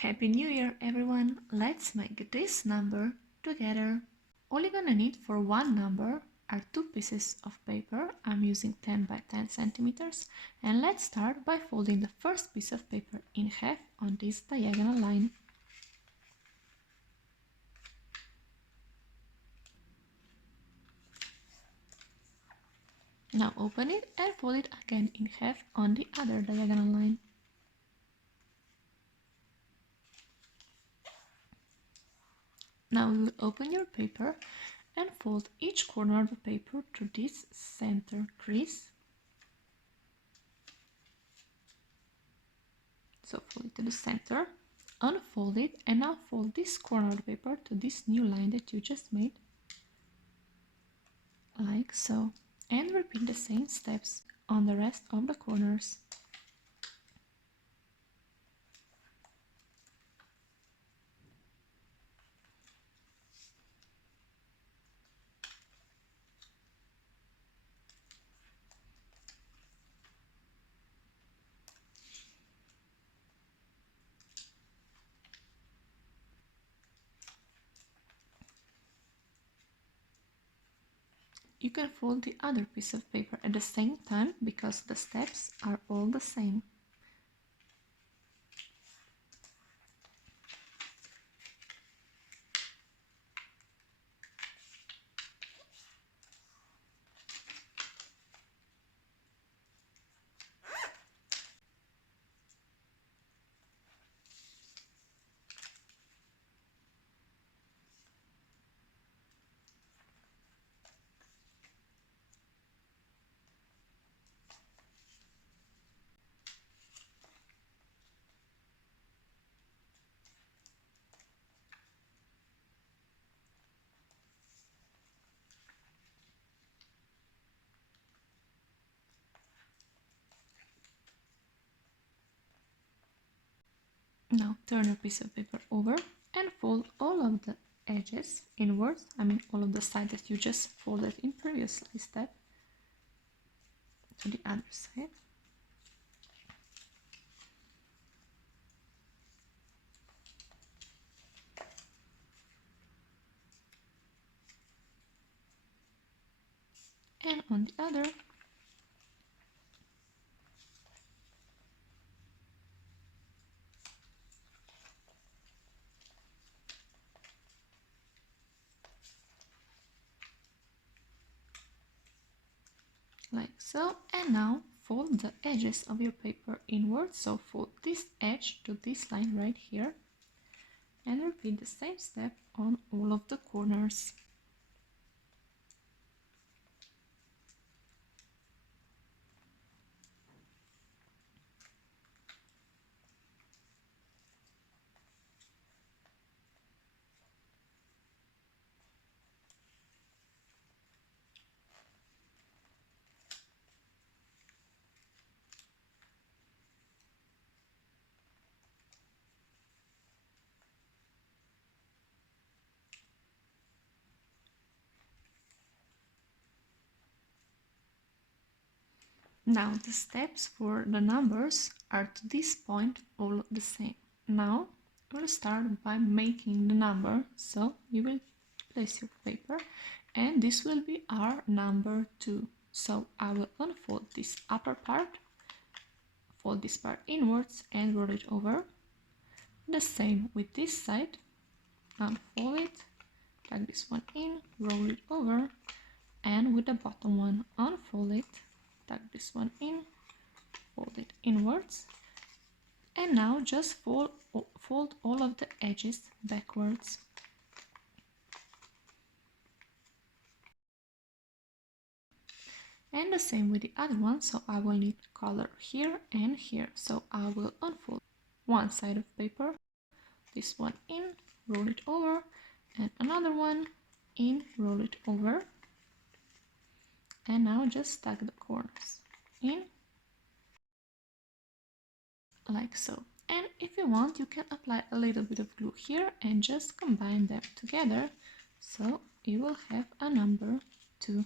Happy New Year everyone! Let's make this number together. All you're gonna need for one number are two pieces of paper. I'm using 10 by 10 centimeters, and let's start by folding the first piece of paper in half on this diagonal line. Now open it and fold it again in half on the other diagonal line. Now you will open your paper and fold each corner of the paper to this center crease. So fold it to the center, unfold it, and now fold this corner of the paper to this new line that you just made, like so, and repeat the same steps on the rest of the corners. You can fold the other piece of paper at the same time because the steps are all the same. Now turn your piece of paper over and fold all of the edges inwards, all of the side that you just folded in previous step, to the other side. And on the other. Like so, and now fold the edges of your paper inwards, so fold this edge to this line right here and repeat the same step on all of the corners. Now the steps for the numbers are to this point all the same. Now we'll start by making the number, so you will place your paper and this will be our number 2. So I will unfold this upper part, fold this part inwards and roll it over. The same with this side, unfold it, plug this one in, roll it over, and with the bottom one, unfold it, tuck this one in, fold it inwards, and now just fold all of the edges backwards. And the same with the other one, so I will need color here and here. So I will unfold one side of paper, this one in, roll it over, and another one in, roll it over. And now just tuck the corners in, like so. And if you want, you can apply a little bit of glue here and just combine them together, so you will have a number 2.